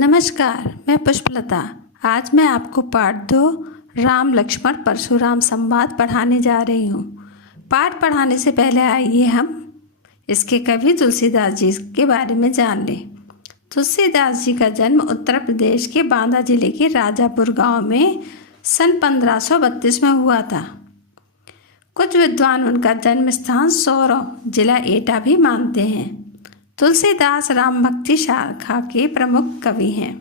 नमस्कार, मैं पुष्पलता। आज मैं आपको पाठ 2 राम लक्ष्मण परशुराम संवाद पढ़ाने जा रही हूँ। पाठ पढ़ाने से पहले आइए हम इसके कवि तुलसीदास जी के बारे में जान लें। तुलसीदास जी का जन्म उत्तर प्रदेश के बांदा जिले के राजापुर गांव में सन 1532 में हुआ था। कुछ विद्वान उनका जन्म स्थान सौरव जिला एटा भी मानते हैं। तुलसीदास राम भक्ति शाखा के प्रमुख कवि हैं।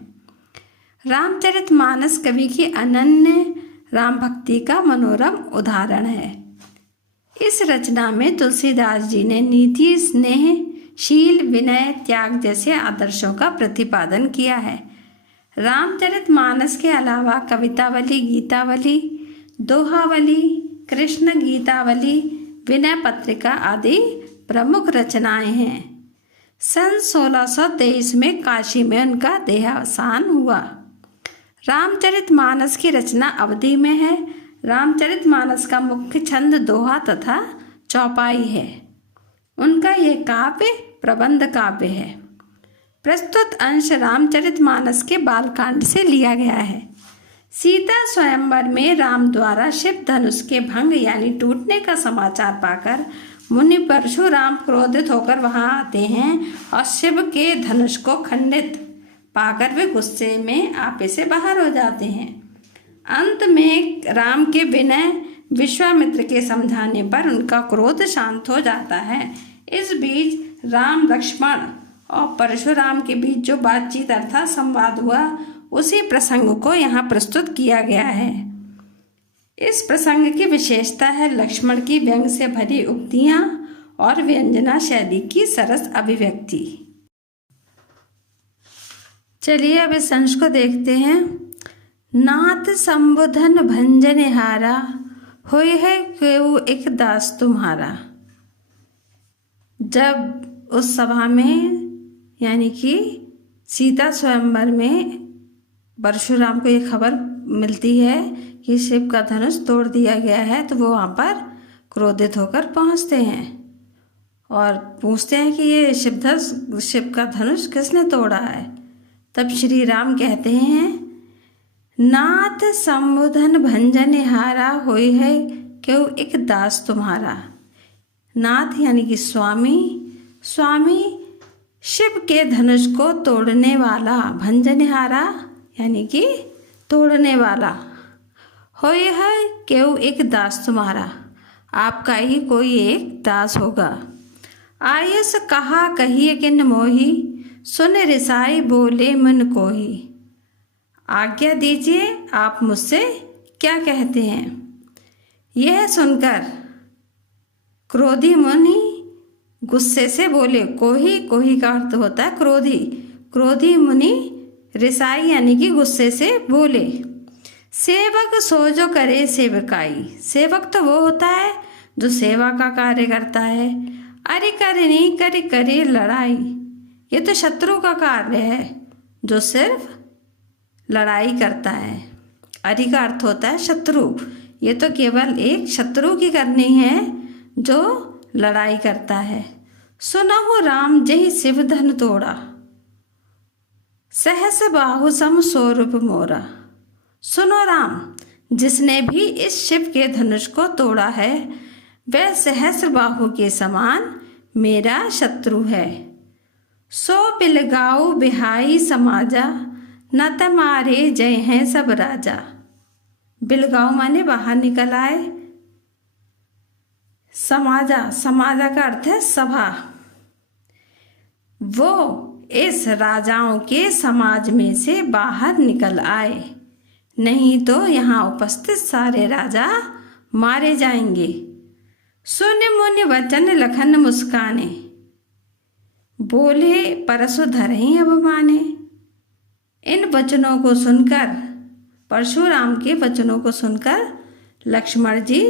रामचरितमानस कवि की अनन्य राम भक्ति का मनोरम उदाहरण है। इस रचना में तुलसीदास जी ने नीति, स्नेह, शील, विनय, त्याग जैसे आदर्शों का प्रतिपादन किया है। रामचरितमानस के अलावा कवितावली, गीतावली, दोहावली, कृष्ण गीतावली, विनय पत्रिका आदि प्रमुख रचनाएं हैं। सन 1623 में काशी में उनका देहावसान हुआ। रामचरितमानस की रचना अवधि में है। रामचरितमानस का मुख्य छंद दोहा तथा चौपाई है। उनका यह काव्य प्रबंध काव्य है। प्रस्तुत अंश रामचरितमानस के बालकांड से लिया गया है। सीता स्वयंवर में राम द्वारा शिव धनुष के भंग यानी टूटने का समाचार पाकर मुनि परशुराम क्रोधित होकर वहां आते हैं और शिव के धनुष को खंडित पाकर वे गुस्से में आपे से बाहर हो जाते हैं। अंत में राम के विनय विश्वामित्र के समझाने पर उनका क्रोध शांत हो जाता है। इस बीच राम, लक्ष्मण और परशुराम के बीच जो बातचीत अर्थात संवाद हुआ, उसी प्रसंग को यहाँ प्रस्तुत किया गया है। इस प्रसंग की विशेषता है लक्ष्मण की व्यंग से भरी उक्तियां और व्यंजना शैली की सरस अभिव्यक्ति। चलिए अब इस अंश को देखते हैं। नाथ संबोधन भंजन हारा, होय है केहू एक दास तुम्हारा। जब उस सभा में यानी कि सीता स्वयंवर में परशुराम को ये खबर मिलती है कि शिव का धनुष तोड़ दिया गया है, तो वो वहाँ पर क्रोधित होकर पहुँचते हैं और पूछते हैं कि ये शिव का धनुष किसने तोड़ा है। तब श्री राम कहते हैं, नाथ संबोधन भंजन हारा, होय है क्यों एक दास तुम्हारा। नाथ यानी कि स्वामी, स्वामी शिव के धनुष को तोड़ने वाला, भंजनहारा यानी कि तोड़ने वाला, होय है क्यों एक दास तुम्हारा, आपका ही कोई एक दास होगा। आयुष कहा कहिए किन मोही, सुन रिसाई बोले मन कोही। आज्ञा दीजिए आप मुझसे क्या कहते हैं। यह सुनकर क्रोधी मुनि गुस्से से बोले। कोही, कोही का अर्थ होता है क्रोधी। क्रोधी मुनि रिसाई यानी कि गुस्से से बोले। सेवक सो जो करे सेवकाई। सेवक तो वो होता है जो सेवा का कार्य करता है। अरे करनी करे करे लड़ाई, ये तो शत्रु का कार्य है जो सिर्फ लड़ाई करता है। अरि का अर्थ होता है शत्रु। ये तो केवल एक शत्रु की करनी है जो लड़ाई करता है। सुनहु राम जहि शिव धन तोड़ा, सहस बाहु सम स्वरूप मोरा। सुनो राम, जिसने भी इस शिव के धनुष को तोड़ा है वह सहस्र बाहु के समान मेरा शत्रु है। सो बिलगाऊ बिहाई समाजा, न तमारे जय हैं सब राजा। बिलगाऊ माने बाहर निकल आए। समाजा, समाजा का अर्थ है सभा। वो इस राजाओं के समाज में से बाहर निकल आए, नहीं तो यहाँ उपस्थित सारे राजा मारे जाएंगे। सुन मुनि वचन लखन मुस्काने, बोले परसु धरहि अब माने। इन वचनों को सुनकर, परशुराम के वचनों को सुनकर लक्ष्मण जी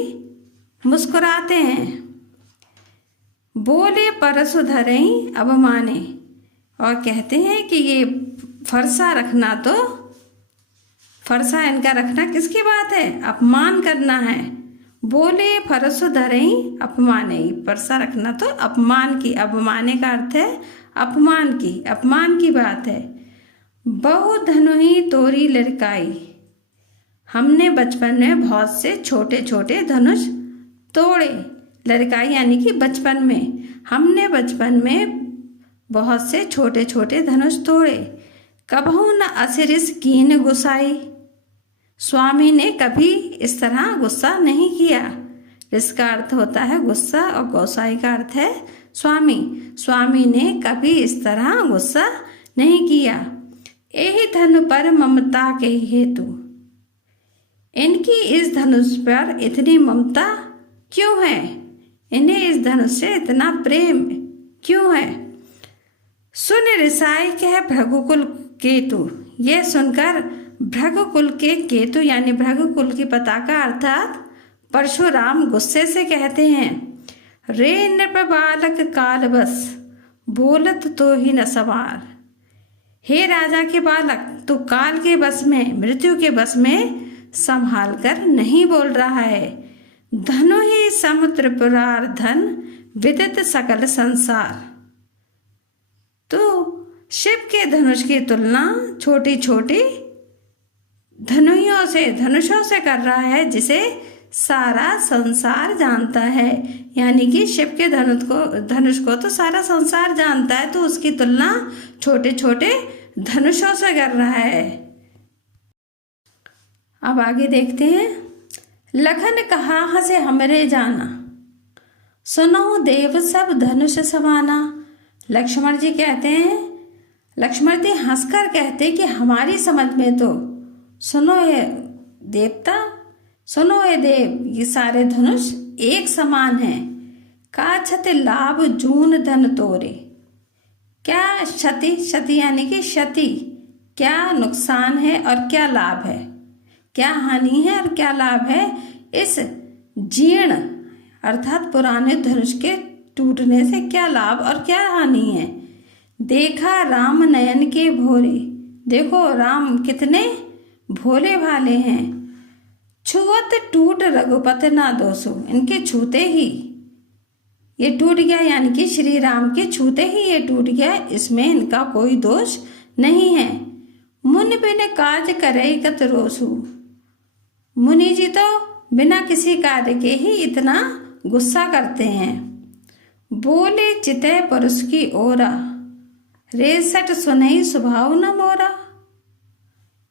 मुस्कुराते हैं। बोले परसु धरहि अब माने, और कहते हैं कि ये फरसा रखना, तो फरसा इनका रखना किसकी बात है, अपमान करना है। बोले फरसु धरहि अपमाने, फरसा रखना तो अपमान की, अपमाने का अर्थ है अपमान की बात है। बहु धनुही तोरी लड़काई। हमने बचपन में बहुत से छोटे छोटे धनुष तोड़े। लड़काई यानी कि बचपन में। हमने बचपन में बहुत से छोटे छोटे धनुष तोड़े। कबहू न असिरिस कीन गुसाई। स्वामी ने कभी इस तरह गुस्सा नहीं किया। इसका अर्थ होता है गुस्सा और गोसाई का अर्थ है स्वामी। स्वामी ने कभी इस तरह गुस्सा नहीं किया। यही धनु पर ममता के हेतु। इनकी इस धनुष पर इतनी ममता क्यों है? इन्हें इस धनुष से इतना प्रेम क्यों है? सुन रिसाई कह भृगुकुल केतु। यह सुनकर भृगुकुल के केतु यानी भृगुकुल की पताका अर्थात परशुराम गुस्से से कहते हैं, रे नृप बालक काल बस बोलत तो ही न सवार। हे राजा के बालक, तू काल के बस में, मृत्यु के बस में संभाल कर नहीं बोल रहा है। धनु ही सम त्रिपुरार धन विदित सकल संसार। तो शिव के धनुष की तुलना छोटी छोटी धनुषों से कर रहा है जिसे सारा संसार जानता है। यानी कि शिव के धनुष को तो सारा संसार जानता है, तो उसकी तुलना छोटे छोटे धनुषों से कर रहा है। अब आगे देखते हैं। लखन कहा हसे हमरे जाना, सुनो देव सब धनुष समाना। लक्ष्मण जी कहते हैं, लक्ष्मण जी हंसकर कहते कि हमारी समझ में तो सुनो ये देवता, सुनो ये देव, ये सारे धनुष एक समान हैं। का क्षति लाभ जून धन तोरे। क्या क्षति, क्षति यानी कि क्षति, क्या नुकसान है और क्या लाभ है, क्या हानि है और क्या लाभ है इस जीर्ण अर्थात पुराने धनुष के टूटने से? क्या लाभ और क्या हानि है? देखा राम नयन के भोरे। देखो राम कितने भोले भाले हैं। छुअत टूट रघुपत ना दोषो। इनके छूते ही ये टूट गया, यानी कि श्री राम के छूते ही ये टूट गया, इसमें इनका कोई दोष नहीं है। मुनि बिन काज करे कत रोसु। मुनि जी तो बिना किसी कार्य के ही इतना गुस्सा करते हैं। बोले चितय पुरुष की ओरा, रेसठ सुनई स्वभाव न मोरा।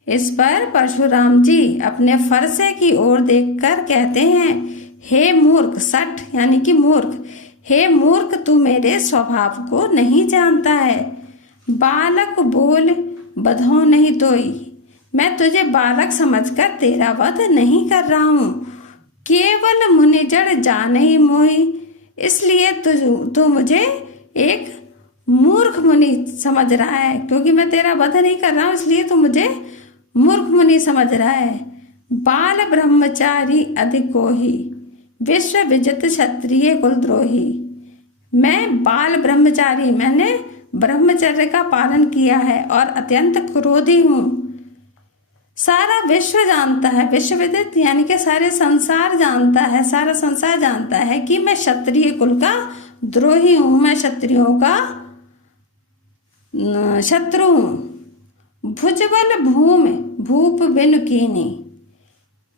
इस पर परशुराम जी अपने फरसे की ओर देखकर कहते हैं, हे मूर्ख, सठ यानी कि मूर्ख, हे मूर्ख, तू मेरे स्वभाव को नहीं जानता है। बालक बोल बधो नहीं तोई। मैं तुझे बालक समझकर तेरा वध नहीं कर रहा हूँ। केवल मुनि जड़ जाने ही मोही। इसलिए तू मुझे एक मूर्ख मुनि समझ रहा है, क्योंकि मैं तेरा वध नहीं कर रहा हूँ, इसलिए तू मुझे मूर्ख मुनि समझ रहा है। बाल ब्रह्मचारी अधिको ही विश्व विजित क्षत्रिय कुलद्रोही। मैं बाल ब्रह्मचारी, मैंने ब्रह्मचर्य का पालन किया है और अत्यंत क्रोधी हूँ। सारा विश्व जानता है, विश्व विदित यानी कि सारे संसार जानता है, सारा संसार जानता है कि मैं क्षत्रिय कुल का द्रोही हूँ, मैं क्षत्रियों का शत्रु हूँ। भुजबल भूमि भूप बिनु कीनी।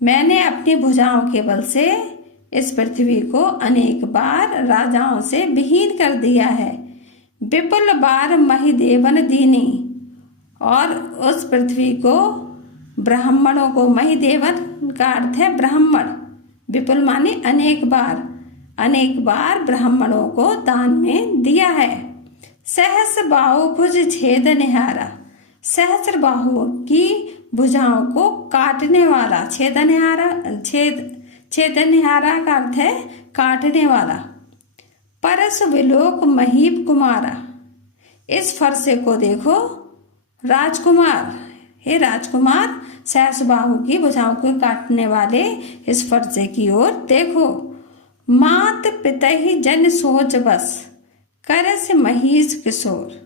मैंने अपनी भुजाओं के बल से इस पृथ्वी को अनेक बार राजाओं से विहीन कर दिया है। विपुल बार महिदेवन दीनी। और उस पृथ्वी को ब्राह्मणों को, महिदेवन का अर्थ है ब्राह्मण, विपुल माने अनेक बार ब्राह्मणों को दान में दिया है। सहस्र बाहु भुज छेद निहारा। सहस्र बाहुओं की भुजाओं को काटने वाला, छेदनिहारा का अर्थ है काटने वाला। परस विलोक महीप कुमारा। इस फरसे को देखो राजकुमार, हे राजकुमार, सहस्र बाहु की भुजाओं को काटने वाले इस फरसे की ओर देखो। मात पिता ही जन सोच बस करस महिष किशोर।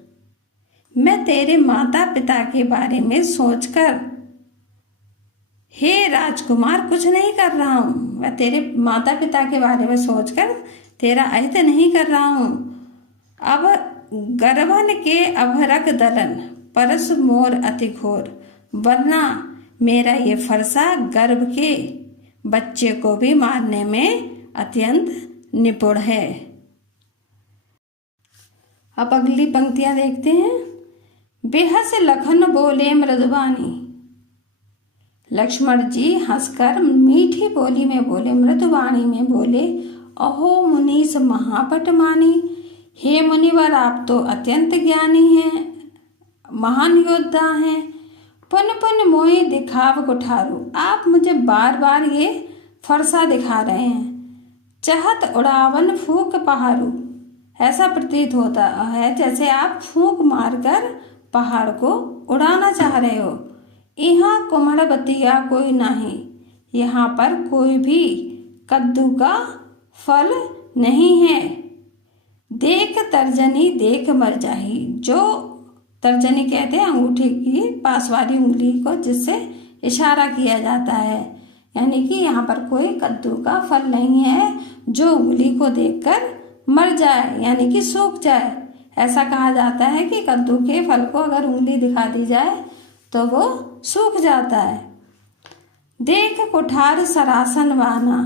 मैं तेरे माता पिता के बारे में सोचकर, हे राजकुमार, कुछ नहीं कर रहा हूँ। मैं तेरे माता पिता के बारे में सोचकर तेरा अहित नहीं कर रहा हूँ। अब गर्भन के अभरक दलन। परस मोर अति घोर, वरना मेरा ये फरसा गर्भ के बच्चे को भी मारने में अत्यंत निपुण है। अब अगली पंक्तियां देखते हैं। बेहस लखन बोले मृदुवाणी, लक्ष्मण जी हंसकर मीठी बोली में बोले, मृदुवाणी में बोले, अहो मुनीस महापट मानी, हे मुनिवर आप तो अत्यंत ज्ञानी हैं, महान योद्धा हैं। पुन पुन मोहि दिखाव कुठारू, आप मुझे बार बार ये फरसा दिखा रहे हैं। चहत उड़ावन फूक पहाड़ू, ऐसा प्रतीत होता है जैसे आप फूंक मारकर पहाड़ को उड़ाना चाह रहे हो। यहाँ कुम्हड़ बतिया कोई नहीं, यहाँ पर कोई भी कद्दू का फल नहीं है। देख तर्जनी देख मर जाही, जो तर्जनी कहते हैं अंगूठे की पास वाली उंगली को जिससे इशारा किया जाता है, यानी कि यहाँ पर कोई कद्दू का फल नहीं है जो उंगली को देखकर मर जाए, यानी कि सूख जाए। ऐसा कहा जाता है कि कद्दू के फल को अगर उंगली दिखा दी जाए तो वो सूख जाता है। देख कुठार सरासन वाना,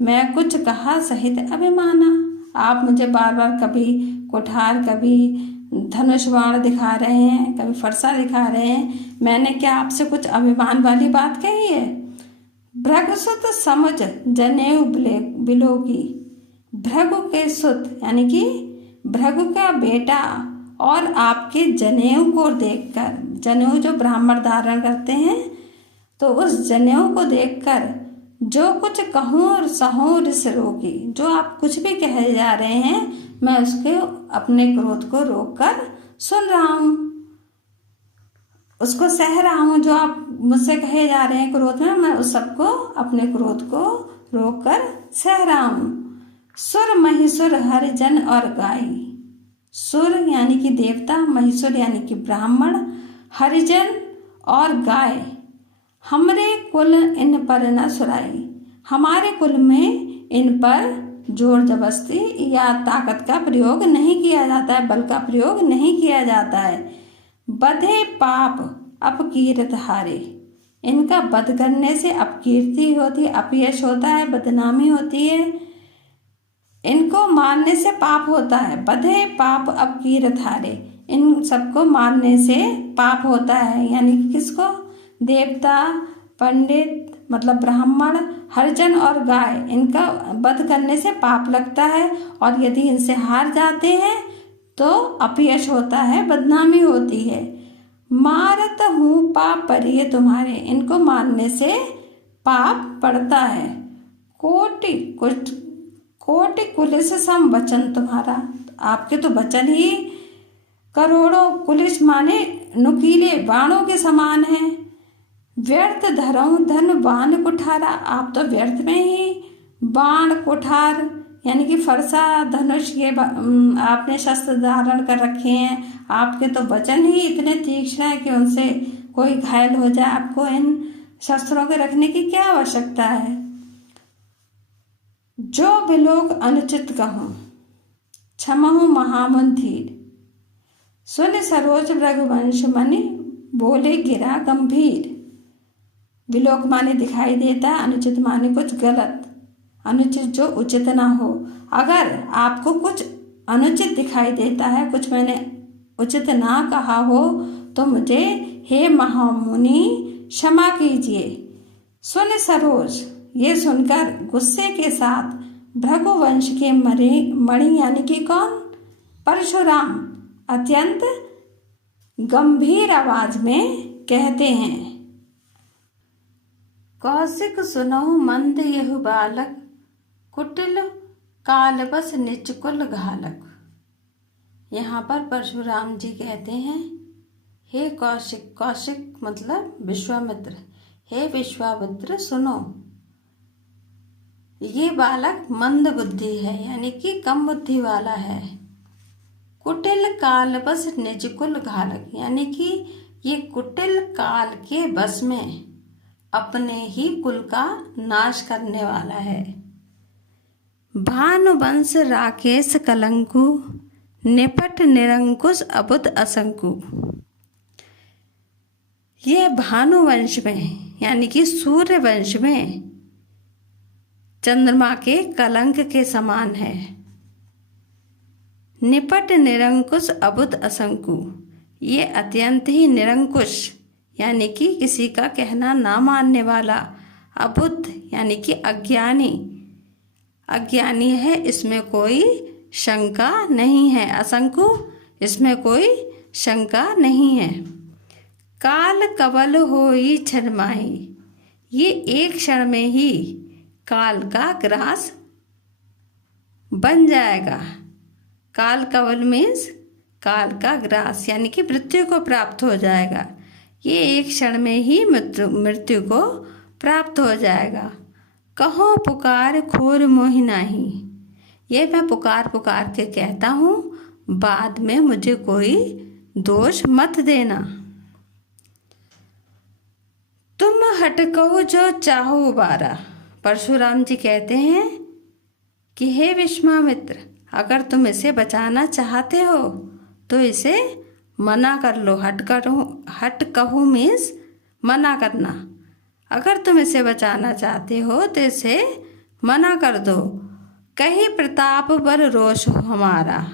मैं कुछ कहा सहित अभिमाना, आप मुझे बार बार कभी कुठार कभी धनुष बाण दिखा रहे हैं, कभी फरसा दिखा रहे हैं, मैंने क्या आपसे कुछ अभिमान वाली बात कही है। भृगुसुत समझ जनेऊ बिलोकी, भृगु के सुत यानी कि भृगु का बेटा और आपके जनेऊ को देखकर, जनेऊ जो ब्राह्मण धारण करते हैं, तो उस जनेऊ को देखकर जो कुछ कहूँ और सहूँ रिस रोकी, जो आप कुछ भी कहे जा रहे हैं मैं उसके अपने क्रोध को रोककर सुन रहा हूँ, उसको सह रहा हूँ। जो आप मुझसे कहे जा रहे हैं क्रोध में, मैं उस सबको अपने क्रोध को रोककर सह रहा हूँ। सुर महिसुर हरिजन और गाई, सुर यानी कि देवता, महिसुर यानी कि ब्राह्मण, हरिजन और गाय, हमरे कुल इन पर न सुराई, हमारे कुल में इन पर जोर जबरदस्ती या ताकत का प्रयोग नहीं किया जाता है, बल का प्रयोग नहीं किया जाता है। बधे पाप अपकीर्त हारे, इनका वध करने से अपकीर्ति होती है, अपयश होता है, बदनामी होती है, इनको मारने से पाप होता है। बधे पाप अपकीर्त हारे, इन सबको मारने से पाप होता है, यानी कि किसको, देवता, पंडित मतलब ब्राह्मण, हरिजन और गाय, इनका वध करने से पाप लगता है, और यदि इनसे हार जाते हैं तो अपयश होता है, बदनामी होती है। मारत हूँ पाप परिये तुम्हारे, इनको मारने से पाप पड़ता है। कोटि कुलिस सम वचन तुम्हारा, आपके तो वचन ही करोड़ों, कुलिस माने नुकीले बाणों के समान हैं। व्यर्थ धरऊं धन बाण कुठारा, आप तो व्यर्थ में ही बाण कुठार यानी कि फरसा धनुष ये आपने शस्त्र धारण कर रखे हैं, आपके तो वचन ही इतने तीक्ष्ण है कि उनसे कोई घायल हो जाए, आपको इन शस्त्रों के रखने की क्या आवश्यकता है। जो बिलोक अनुचित कहूँ क्षमहु महामन धीर, सुन सरोज रघुवंश मनि बोले गिरा गंभीर। विलोक माने दिखाई देता, अनुचित माने कुछ गलत, अनुचित जो उचित ना हो। अगर आपको कुछ अनुचित दिखाई देता है, कुछ मैंने उचित ना कहा हो, तो मुझे हे महामुनि क्षमा कीजिए। सुन सरोज, ये सुनकर गुस्से के साथ भृगुवंश के मणि यानी कि कौन, परशुराम अत्यंत गंभीर आवाज में कहते हैं, कौशिक सुनहु मंद यहु बालक, कुटिल काल बस निचकुल घालक। यहाँ पर परशुराम जी कहते हैं, हे कौशिक, कौशिक मतलब विश्वामित्र, हे विश्वामित्र सुनो, ये बालक मंद बुद्धि है यानी कि कम बुद्धि वाला है। कुटिल काल बस निजकुल घालक, यानी कि ये कुटिल काल के बस में अपने ही कुल का नाश करने वाला है। भानुवंश राकेश कलंकु, निपट निरंकुश अबुद असंकु। यह भानुवंश में यानी कि सूर्य वंश में चंद्रमा के कलंक के समान है। निपट निरंकुश अबुध असंकु, ये अत्यंत ही निरंकुश यानी कि किसी का कहना ना मानने वाला, अबुद्ध यानी कि अज्ञानी है, इसमें कोई शंका नहीं है। असंकु, इसमें कोई शंका नहीं है। काल कवल होई छरमाही, ये एक क्षण में ही काल का ग्रास बन जाएगा। काल कवल मीन्स काल का ग्रास यानी कि मृत्यु को प्राप्त हो जाएगा। ये एक क्षण में ही मृत्यु को प्राप्त हो जाएगा। कहो पुकार खोर मोहि नाही, ये मैं पुकार के कहता हूँ, बाद में मुझे कोई दोष मत देना। तुम हटको जो चाहो उबारा, परशुराम जी कहते हैं कि हे विश्वामित्र, अगर तुम इसे बचाना चाहते हो तो इसे मना कर लो। हट कहो मीन्स मना करना। अगर तुम इसे बचाना चाहते हो तो इसे मना कर दो। कहीं प्रताप बल रोष हो हमारा,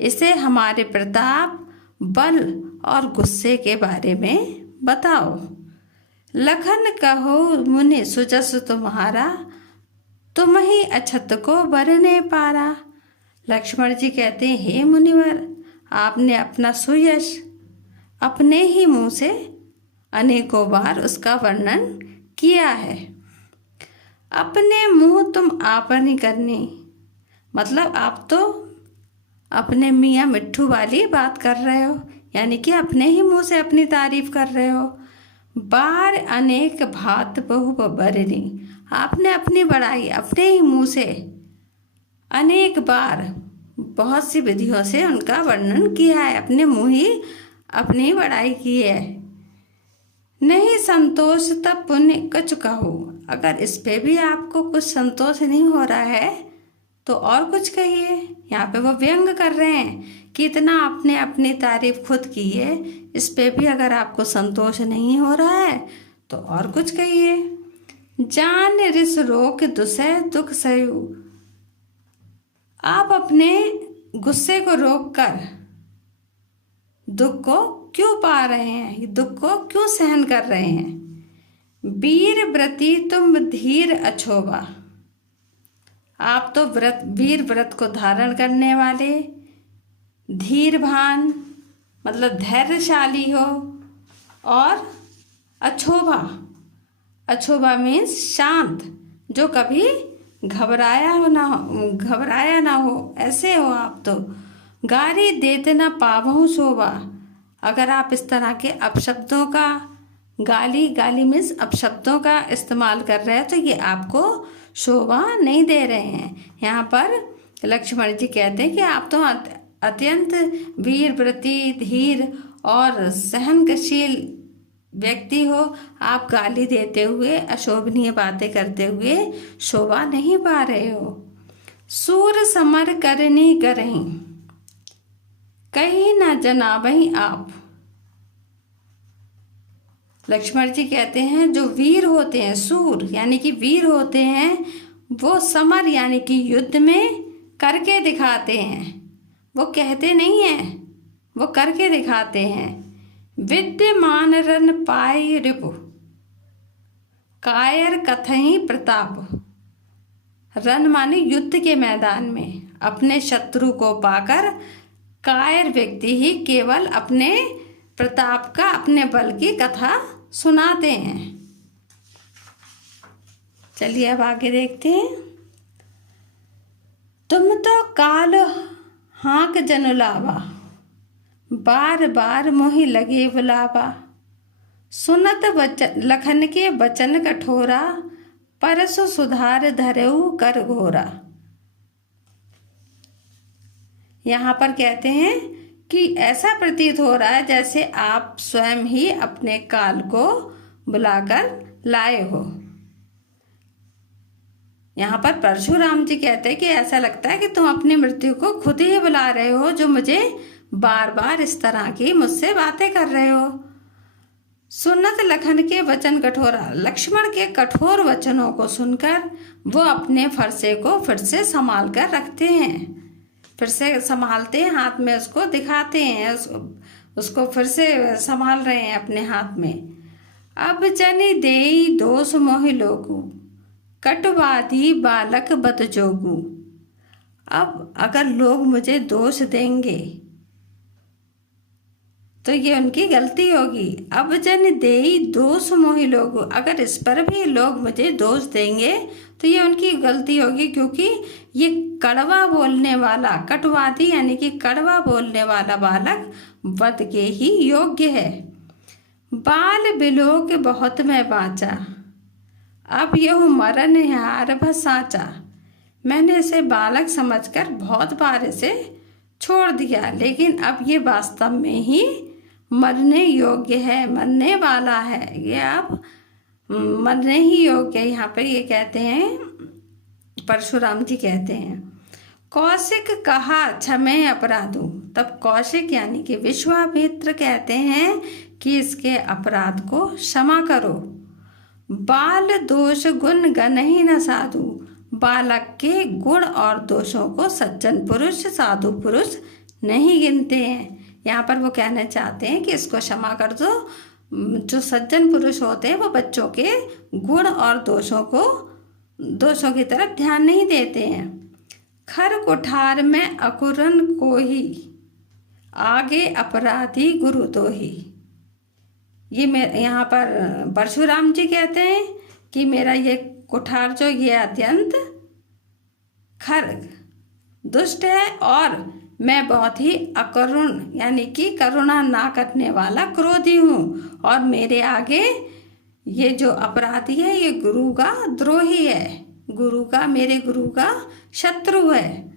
इसे हमारे प्रताप बल और गुस्से के बारे में बताओ। लखन कहो मुनि सुजस तुम्हारा, तुम ही अछत को बरने पारा। लक्ष्मण जी कहते हैं हे मुनिवर, आपने अपना सुयश अपने ही मुंह से अनेकों बार उसका वर्णन किया है। अपने मुंह तुम आपनी करनी, मतलब आप तो अपने मियाँ मिट्ठू वाली बात कर रहे हो, यानी कि अपने ही मुंह से अपनी तारीफ कर रहे हो। बार अनेक भात बहु बरनी, आपने अपनी बड़ाई अपने ही मुंह से अनेक बार बहुत सी विधियों से उनका वर्णन किया है, अपने मुंह ही अपनी बड़ाई की है। नहीं संतोष तब पुण्य कछु कहो, अगर इस पे भी आपको कुछ संतोष नहीं हो रहा है तो और कुछ कहिए। यहाँ पे वो व्यंग कर रहे हैं कि इतना आपने अपनी तारीफ खुद की है, इस पे भी अगर आपको संतोष नहीं हो रहा है तो और कुछ कहिए। जान रिस रोक दुसह दुख सहु, आप अपने गुस्से को रोककर दुख को क्यों पा रहे हैं, दुख को क्यों सहन कर रहे हैं। वीर व्रती तुम धीर अछोबा, आप तो वीर व्रत को धारण करने वाले, धीरभान मतलब धैर्यशाली हो, और अछोबा मीन्स शांत, जो कभी घबराया ना हो, ऐसे हो आप तो। गारी देते न पावहु शोभा, अगर आप इस तरह के अपशब्दों का गाली मीन्स अपशब्दों का इस्तेमाल कर रहे हैं तो ये आपको शोभा नहीं दे रहे हैं। यहाँ पर लक्ष्मण जी कहते हैं कि आप तो अत्यंत वीरव्रती, धीर और सहनशील व्यक्ति हो, आप गाली देते हुए, अशोभनीय बातें करते हुए शोभा नहीं पा रहे हो। सूर समर करनी करहीं, कहीं ना जनाबहीं आप। लक्ष्मण जी कहते हैं जो वीर होते हैं, सूर यानी कि वीर होते हैं, वो समर यानी कि युद्ध में करके दिखाते हैं, वो कहते नहीं हैं, वो करके दिखाते हैं। विद्यमान रन पाई रिपु, कायर कथई प्रताप, रन माने युद्ध के मैदान में अपने शत्रु को पाकर कायर व्यक्ति ही केवल अपने प्रताप का, अपने बल की कथा सुनाते हैं। चलिए अब आगे देखते हैं। तुम तो काल हाँक जनुलावा, बार बार मोहि लगे बुलावा। सुनत लखन के बचन कठोरा, परसु सुधार धरेऊ कर घोरा। यहाँ पर कहते हैं कि ऐसा प्रतीत हो रहा है जैसे आप स्वयं ही अपने काल को बुलाकर लाए हो। यहाँ पर परशुराम जी कहते हैं कि ऐसा लगता है कि तुम अपनी मृत्यु को खुद ही बुला रहे हो, जो मुझे बार बार इस तरह की मुझसे बातें कर रहे हो। सुनत लखन के वचन कठोरा। लक्ष्मण के कठोर वचनों को सुनकर वो अपने फरसे को फिर से संभाल कर रखते हैं, फिर से संभालते हैं, हाथ में उसको दिखाते हैं, उसको फिर से संभाल रहे हैं अपने हाथ में। अब जनि देई दोष मोहि लोगु, कटवादी बालक बत जोगु। अब अगर लोग मुझे दोष देंगे तो ये उनकी गलती होगी। अब जन देई दोष मोहि लोगु, अगर इस पर भी लोग मुझे दोष देंगे तो ये उनकी गलती होगी, क्योंकि ये कड़वा बोलने वाला, कटवादी यानी कि कड़वा बोलने वाला बालक वध के ही योग्य है। बाल बिलोक बहुत मैं बाँचा, अब यह मरण हार भसाचा। मैंने इसे बालक समझकर बहुत बार इसे छोड़ दिया, लेकिन अब ये वास्तव में ही मरने योग्य है, मरने वाला है, ये अब मरने ही योग्य है। यहाँ पर ये कहते हैं, परशुराम जी कहते हैं। कौशिक कहा क्षमे अपराधु, तब कौशिक यानी कि विश्वामित्र कहते हैं कि इसके अपराध को क्षमा करो। बाल दोष गुण गण ही न साधु, बालक के गुण और दोषों को सज्जन पुरुष, साधु पुरुष नहीं गिनते हैं। यहाँ पर वो कहना चाहते हैं कि इसको क्षमा कर दो। जो सज्जन पुरुष होते हैं वो बच्चों के गुण और दोषों की तरफ ध्यान नहीं देते हैं। खर कुठार में अकुरन को ही, आगे अपराधी गुरु तो ही। ये यहाँ पर परशुराम जी कहते हैं कि मेरा ये कुठार जो ये अत्यंत खर दुष्ट है और मैं बहुत ही अकरुण यानी कि करुणा ना करने वाला क्रोधी हूँ, और मेरे आगे ये जो अपराधी है ये गुरु का द्रोही है, मेरे गुरु का शत्रु है।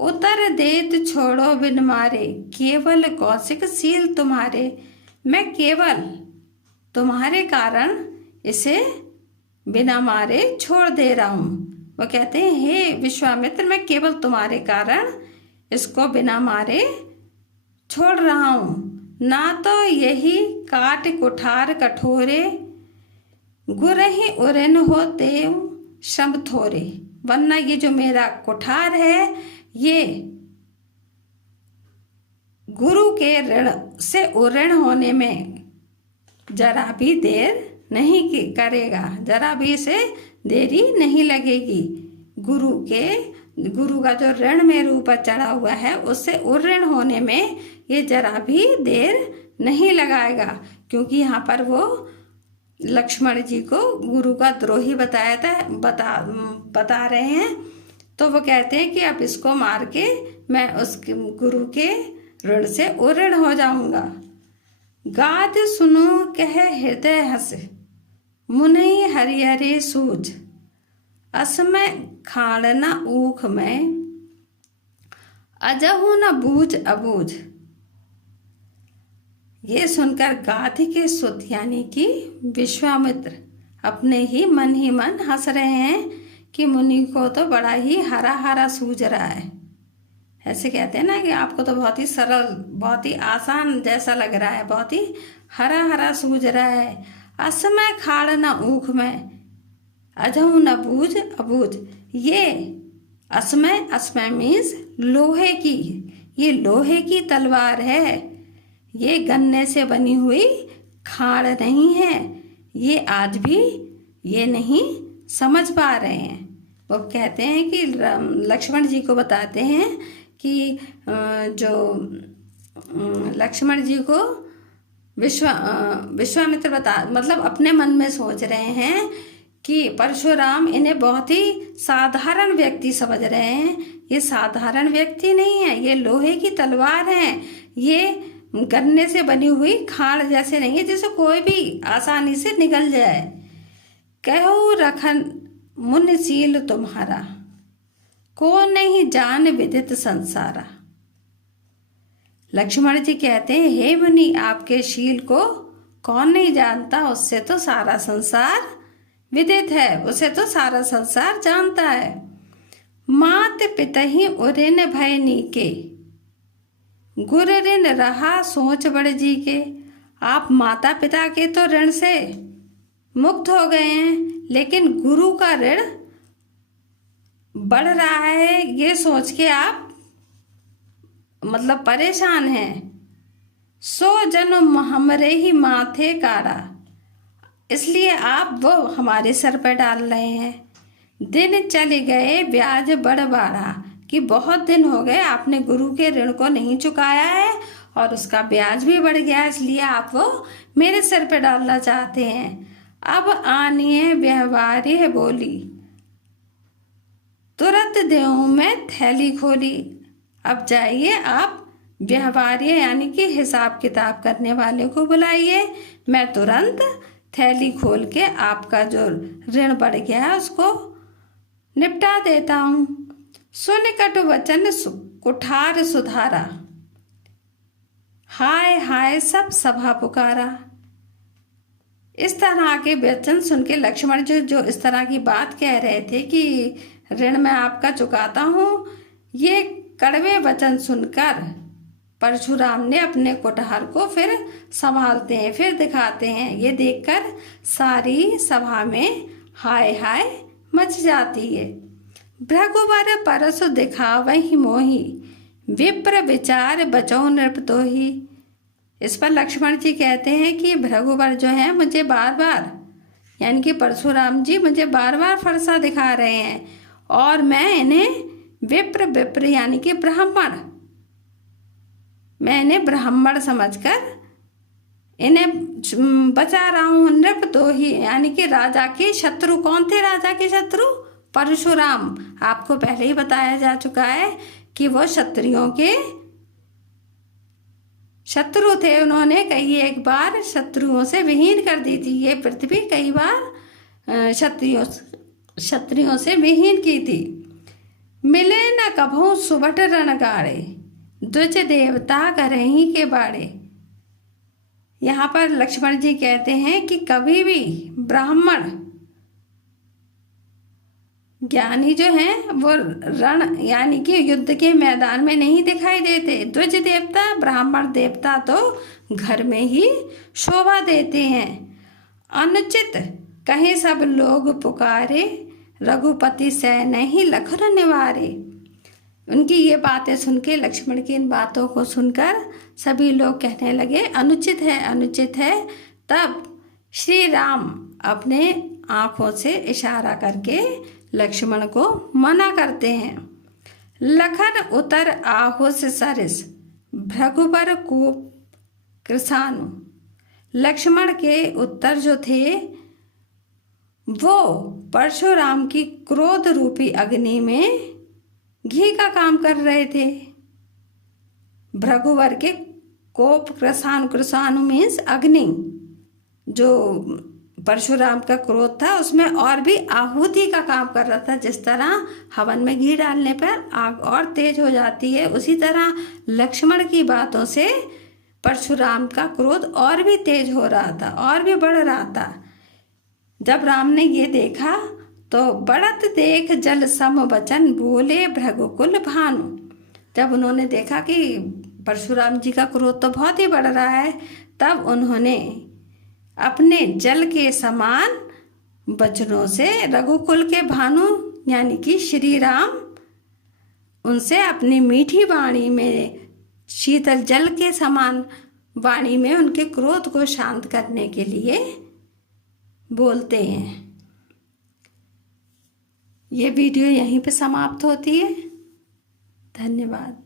उतर देत छोड़ो बिन मारे, केवल कौशिक सील तुम्हारे। मैं केवल तुम्हारे कारण इसे बिना मारे छोड़ दे रहा हूँ। वो कहते हैं, हे विश्वामित्र, मैं केवल तुम्हारे कारण इसको बिना मारे छोड़ रहा हूँ। ना तो यही काट कुठार कठोरे, गुरहि उरन होते श्रम थोरे। वरना ये जो मेरा कुठार है ये गुरु के ऋण से उऋण होने में जरा भी देर नहीं करेगा, जरा भी इसे देरी नहीं लगेगी। गुरु का जो ऋण मेरे ऊपर चढ़ा हुआ है उससे उऋण होने में ये जरा भी देर नहीं लगाएगा, क्योंकि यहाँ पर वो लक्ष्मण जी को गुरु का द्रोही बताया था, बता रहे हैं। तो वो कहते हैं कि अब इसको मार के मैं उस गुरु के ऋण से उऋण हो जाऊंगा। गाद सुनो कह हृदय हस, मुनई हरिहरे सूझ। असमय खाड़ना ऊख में, अजहु न बूझ अबूझ। ये सुनकर गाधी के सुत यानी कि विश्वामित्र अपने ही मन हंस रहे हैं कि मुनि को तो बड़ा ही हरा हरा सूझ रहा है। ऐसे कहते हैं ना कि आपको तो बहुत ही सरल, बहुत ही आसान जैसा लग रहा है, बहुत ही हरा हरा सूझ रहा है। असमय खाड़ न ऊख में, अजहु न बूझ अबूझ। ये असमय मीन्स लोहे की, ये लोहे की तलवार है, ये गन्ने से बनी हुई खाड़ नहीं है। ये आज भी ये नहीं समझ पा रहे हैं। वो कहते हैं कि लक्ष्मण जी को बताते हैं कि जो लक्ष्मण जी को विश्वामित्र मतलब अपने मन में सोच रहे हैं कि परशुराम इन्हें बहुत ही साधारण व्यक्ति समझ रहे हैं। ये साधारण व्यक्ति नहीं है, ये लोहे की तलवार है, ये गन्ने से बनी हुई खाड़ जैसे नहीं है जिसे कोई भी आसानी से निगल जाए। कहो रखन मुनशील तुम्हारा, को नहीं जान विदित संसारा। लक्ष्मण जी कहते हैं, हे मुनि, आपके शील को कौन नहीं जानता, उससे तो सारा संसार विदित है, उसे तो सारा संसार जानता है। मात पितहि उरिन भय नीके, गुर ऋण रहा सोच बड़ जी के। आप माता पिता के तो ऋण से मुक्त हो गए हैं, लेकिन गुरु का ऋण बढ़ रहा है, ये सोच के आप मतलब परेशान हैं। सो जन्म हमरे ही माथे कारा, इसलिए आप वो हमारे सर पर डाल रहे हैं। दिन चले गए ब्याज बढ़ बढ़ा, कि बहुत दिन हो गए आपने गुरु के ऋण को नहीं चुकाया है और उसका ब्याज भी बढ़ गया, इसलिए आप वो मेरे सर पे डालना चाहते हैं। अब आनिए व्यवहार्य बोली, तुरंत देऊं मैं थैली खोली। अब जाइए आप व्यवहार्य यानी कि हिसाब किताब करने वाले को बुलाइए, मैं तुरंत थैली खोल के आपका जो ऋण बढ़ गया है उसको निपटा देता हूँ। सुन कटु वचन कुठार सुधारा, हाय हाय सब सभा पुकारा। इस तरह के वचन सुन के लक्ष्मण जो इस तरह की बात कह रहे थे कि ऋण मैं आपका चुकाता हूँ, ये कड़वे वचन सुनकर परशुराम ने अपने कुठार को फिर संभालते हैं, फिर दिखाते हैं। ये देखकर सारी सभा में हाय हाय मच जाती है। भृगुवर परसु दिखावहि मोहि, विप्र विचार बचौ नृप तोहि। इस पर लक्ष्मण जी कहते हैं कि भृगुवर जो है मुझे बार बार यानी कि परशुराम जी मुझे बार बार फरसा दिखा रहे हैं और मैं इन्हें विप्र यानी कि ब्राह्मण, मैं इन्हें ब्राह्मण समझकर इन्हें बचा रहा हूँ। नृप तोहि यानी कि राजा के शत्रु। कौन थे राजा के शत्रु? परशुराम। आपको पहले ही बताया जा चुका है कि वो क्षत्रियों के शत्रु थे। उन्होंने कई एक बार शत्रुओं से विहीन कर दी थी। ये पृथ्वी कई बार क्षत्रियों से विहीन की थी। मिले न कभू सुबट रणगाड़े, द्विज देवता करहीं के बाड़े। यहाँ पर लक्ष्मण जी कहते हैं कि कभी भी ब्राह्मण ज्ञानी जो हैं वो रण यानी कि युद्ध के मैदान में नहीं दिखाई देते। द्विज देवता ब्राह्मण देवता तो घर में ही शोभा देते हैं। अनुचित कहीं सब लोग पुकारे, रघुपति सह नहीं लखन निवारे। उनकी ये बातें सुन के, लक्ष्मण की इन बातों को सुनकर सभी लोग कहने लगे अनुचित है, अनुचित है। तब श्री राम अपने आँखों से इशारा करके लक्ष्मण को मना करते हैं। लखन उतर आहोस सरिस, भृगुबर को कृसानु। लक्ष्मण के उत्तर जो थे वो परशुराम की क्रोध रूपी अग्नि में घी का काम कर रहे थे। भृगुवर के कोप, कृसानु मीन्स अग्नि, जो परशुराम का क्रोध था उसमें और भी आहुति का काम कर रहा था। जिस तरह हवन में घी डालने पर आग और तेज हो जाती है, उसी तरह लक्ष्मण की बातों से परशुराम का क्रोध और भी तेज हो रहा था, और भी बढ़ रहा था। जब राम ने ये देखा तो बढ़त देख जल सम वचन, बोले भृगुकुल भानु। जब उन्होंने देखा कि परशुराम जी का क्रोध तो बहुत ही बढ़ रहा है, तब उन्होंने अपने जल के समान वचनों से रघुकुल के भानु यानी कि श्री राम, उनसे अपनी मीठी वाणी में, शीतल जल के समान वाणी में उनके क्रोध को शांत करने के लिए बोलते हैं। ये वीडियो यहीं पे समाप्त होती है। धन्यवाद।